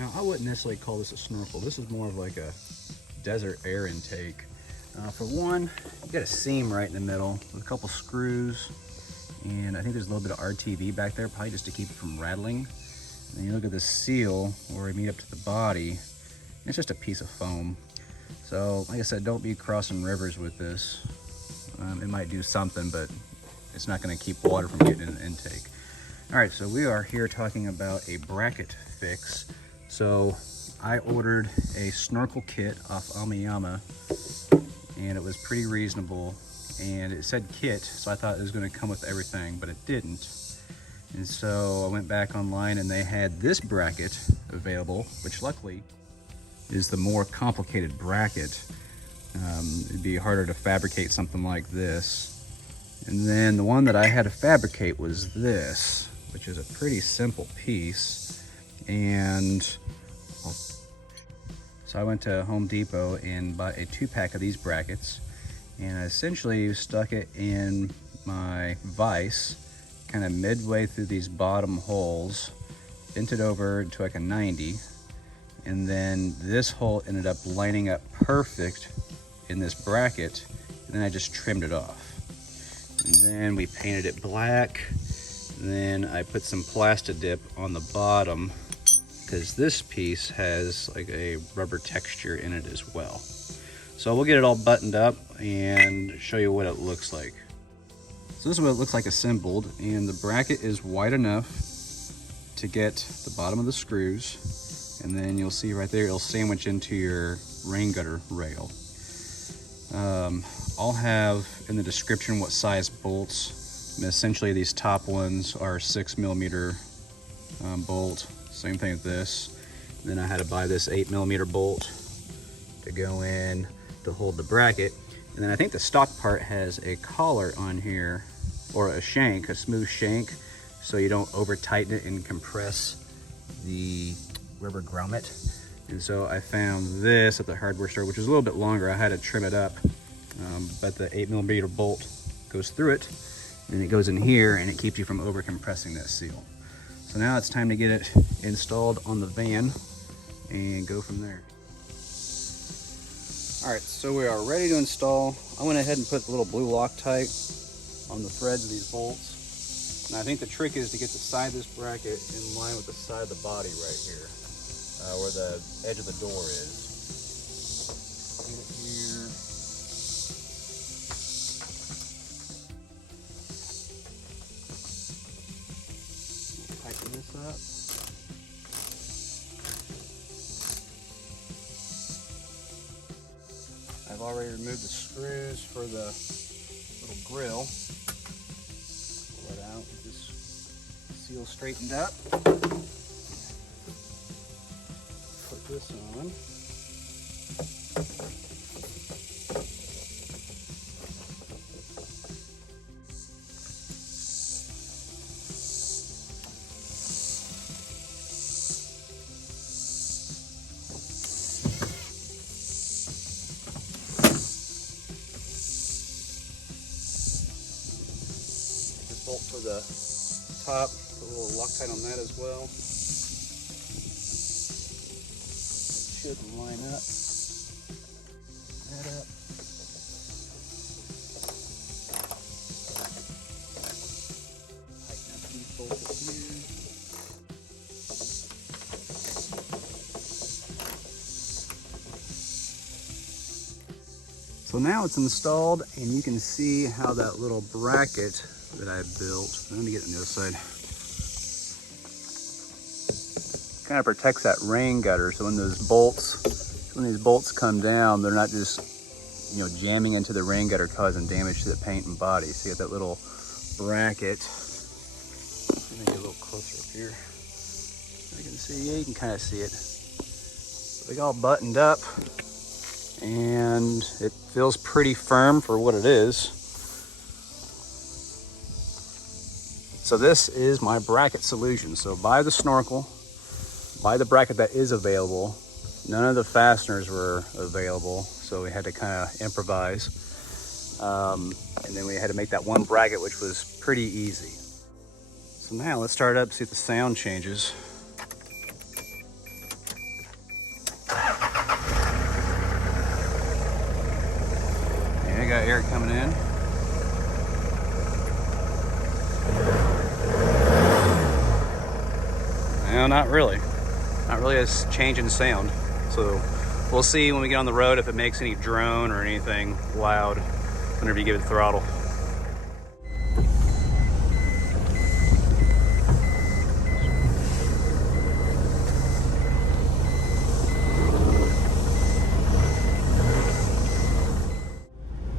Now, I wouldn't necessarily call this a snorkel. This is more of like a desert air intake. For one, you got a seam right in the middle with a couple screws, and I think there's a little bit of RTV back there, probably just to keep it from rattling. And then you look at the seal where we meet up to the body, it's just a piece of foam. So, like I said, don't be crossing rivers with this. It might do something, but it's not going to keep water from getting in the intake. All right, so we are here talking about a bracket fix. So I ordered a snorkel kit off Amayama, and it was pretty reasonable. And it said kit, so I thought it was going to come with everything, but it didn't. And so I went back online, and they had this bracket available, which luckily is the more complicated bracket. It'd be harder to fabricate something like this. And then the one that I had to fabricate was this, which is a pretty simple piece. And so I went to Home Depot and bought a 2-pack of these brackets, and I essentially stuck it in my vise, kind of midway through these bottom holes, bent it over to like a 90, and then this hole ended up lining up perfect in this bracket, and then I just trimmed it off. And then we painted it black, and then I put some Plastidip on the bottom, because this piece has like a rubber texture in it as well. So we'll get it all buttoned up and show you what it looks like. So this is what it looks like assembled, and the bracket is wide enough to get the bottom of the screws, and then you'll see right there it'll sandwich into your rain gutter rail. I'll have in the description what size bolts, and essentially these top ones are 6mm bolt, same thing with this. Then I had to buy this 8mm bolt to go in to hold the bracket. And then I think the stock part has a collar on here, or a shank, a smooth shank, so you don't over tighten it and compress the rubber grommet. And so I found this at the hardware store, which is a little bit longer. I had to trim it up, but the 8mm bolt goes through it, and it goes in here, and it keeps you from over compressing that seal. So now it's time to get it installed on the van and go from there. All right, so we are ready to install. I went ahead and put the little blue Loctite on the threads of these bolts. And I think the trick is to get the side of this bracket in line with the side of the body right here, where the edge of the door is. Get it here. Tighten this up. I've already removed the screws for the little grill. Pull it out, get this seal straightened up. Put this on. Bolt for the top, put a little Loctite on that as well. Should line up. That up. Tighten up these bolts here. So now it's installed, and you can see how that little bracket that I built, let me get on the other side, kind of protects that rain gutter. So when these bolts come down, they're not just, jamming into the rain gutter causing damage to the paint and body. So you got that little bracket. Let me get a little closer up here. I can see, yeah, you can kind of see it. So they got all buttoned up, and it feels pretty firm for what it is. So this is my bracket solution. So buy the snorkel, buy the bracket that is available. None of the fasteners were available, so we had to kind of improvise. And then we had to make that one bracket, which was pretty easy. So now let's start it up, see if the sound changes. No, not really. Not really a change in sound. So we'll see when we get on the road if it makes any drone or anything loud whenever you give it throttle.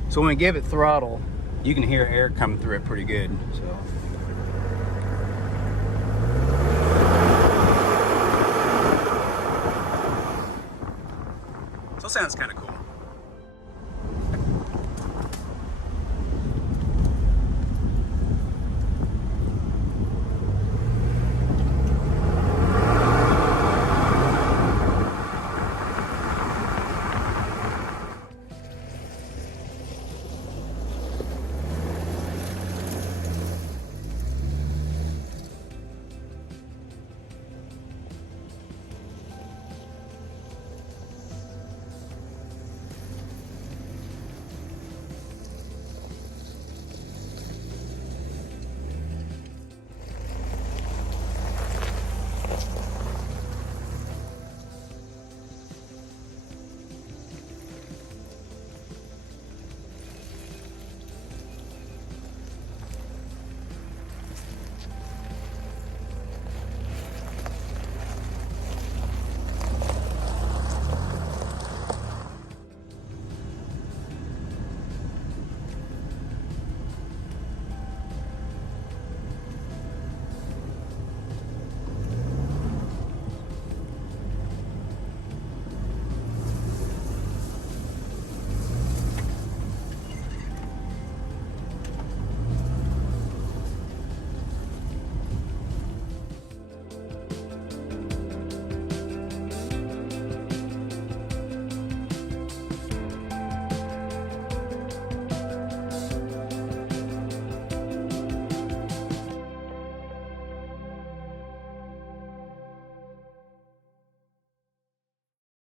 So when we give it throttle, you can hear air coming through it pretty good. So it sounds kind of cool.